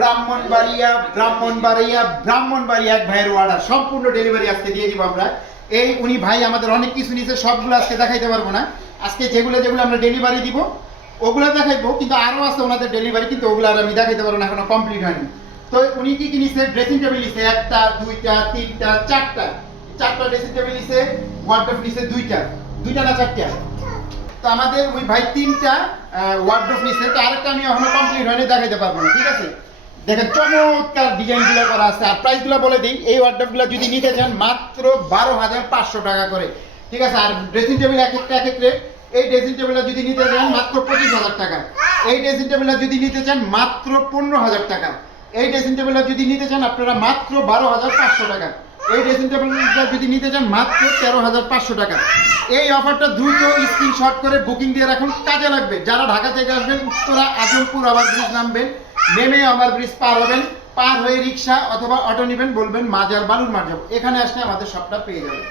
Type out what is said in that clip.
ব্রাহ্মণবাড়িয়া এক ভাইয়ের অর্ডার সম্পূর্ণ ডেলিভারি আজকে দিয়ে দিব আমরা। এই উনি ভাই আমাদের অনেক কিছু নিচে, সবগুলো আজকে দেখাইতে পারবো না। আজকে যেগুলো আমরা ডেলিভারি দিব ওগুলো দেখাইবো, কিন্তু আরো আছে ওনাদের ডেলিভারি, কিন্তু ওগুলো আর আমি দেখাইতে পারবো না, এখনো কমপ্লিট হয়নি। তো উনি কি নিছে? ড্রেসিং টেবিল নিছে একটা, দুইটা, তিনটা, চারটা ড্রেসিং টেবিল নিছে, ওয়ার্ডরোব নিছে দুইটা না চারটা। তো আমাদের ওই ভাই তিনটা ওয়ার্ডরোব নিছে, তো আরেকটা আমি এখনো কমপ্লিট হয়নি, দেখাইতে পারবো না। ঠিক আছে, দেখেন চমৎকার ডিজাইনগুলো করা আছে। আর প্রাইসগুলো বলে দিই, এই ওয়ার্ডরোবগুলো যদি নিতে চান মাত্র 12,500 টাকা করে। ঠিক আছে, আর ড্রেসিং টেবিল এক একটা রেট। এই ড্রেসিং টেবিলটা যদি নিতে চান মাত্র 25,000 টাকা। এই ড্রেসিং টেবিলটা যদি নিতে চান মাত্র 15,000 টাকা। এই ড্রেসিং টেবিলটা যদি নিতে চান আপনারা মাত্র 12,500 টাকা। এই ড্রেসিং টেবিলটা যদি নিতে চান মাত্র 13,500 টাকা। এই অফারটা দ্রুত স্ক্রিনশট করে বুকিং দিয়ে রাখুন, কাজে লাগবে। যারা ঢাকা থেকে আসবেন উত্তরা আজমপুর ওভারব্রিজ নামবেন, নেমে ওভারব্রিজ পার হবেন, পার হয়ে রিক্সা অথবা অটো নেবেন, বলবেন মাজার বালুর মাঠ যাবো, এখানে আসলে আমাদের সবটা পেয়ে যাবেন।